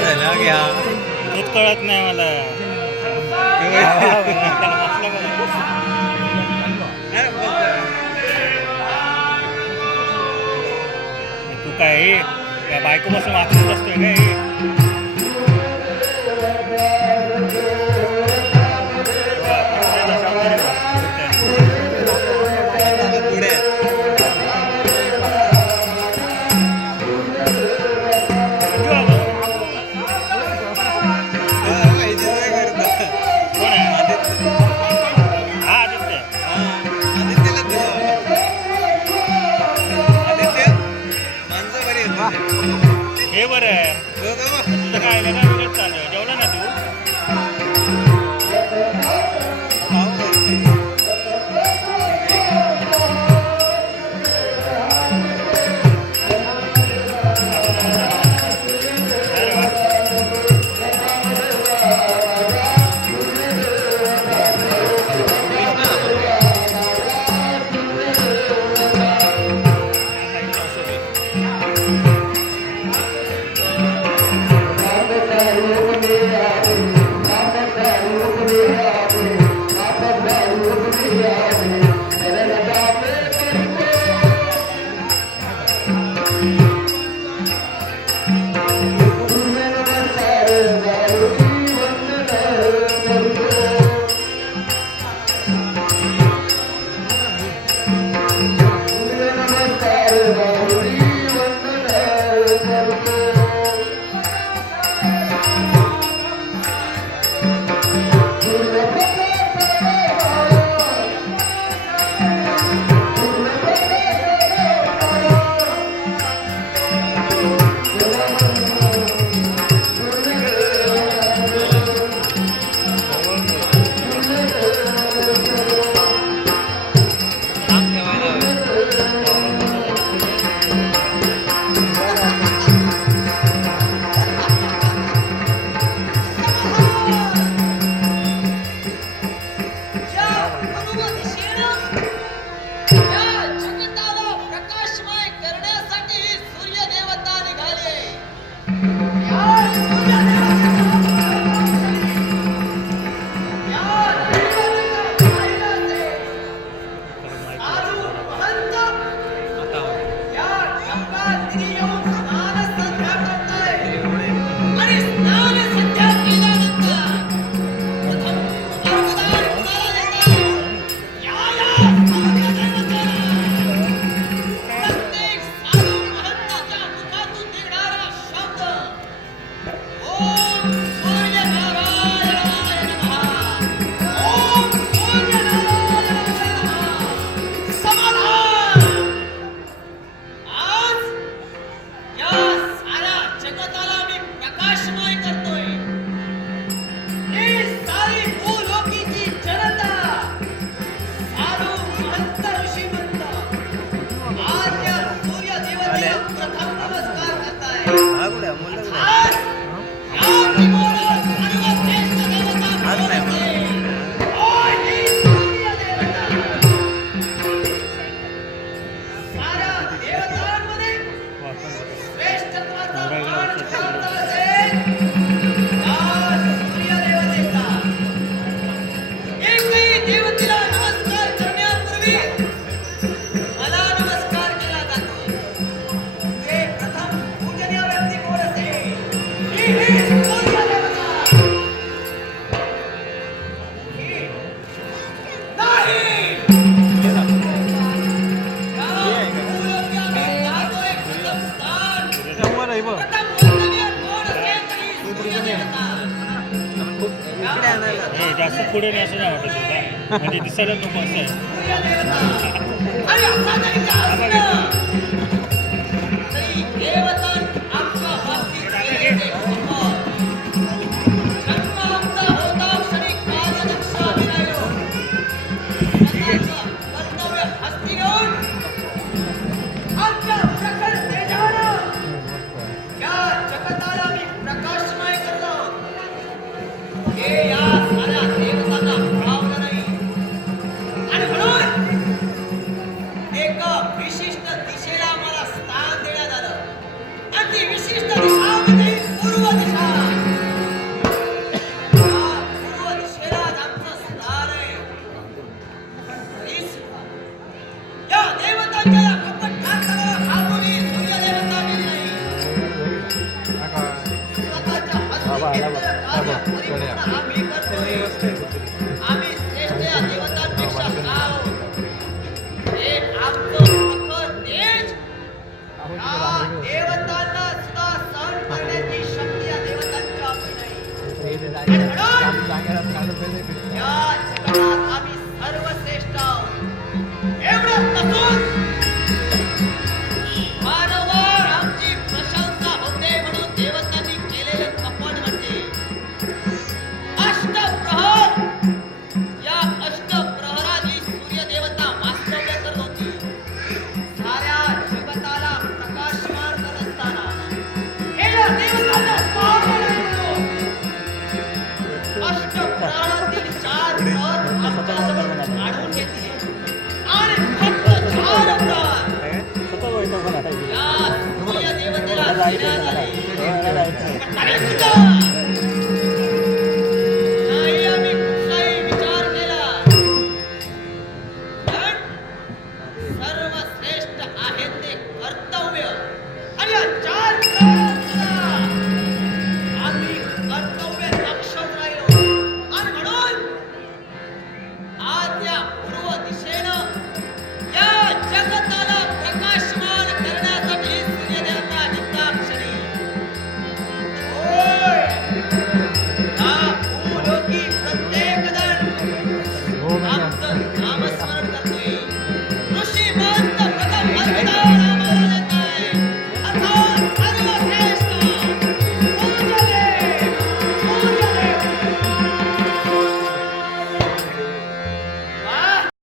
झाला हो घ्या. तोच कळत नाही मला. तू काय बायको पासून वाचत असतोय काय? बरं आहे Thank you. साहेब. जास्त पुढे नाही असं नाही वाटत. म्हणजे दिसायला नको असं आम्ही श्रेष्ठ या देवतांपेक्षा आहोत एक आमचं तेज देवतांना सुद्धा सहन करण्याची या जगात आम्ही सर्वश्रेष्ठ आहोत. ஆயிடுச்சு Amen.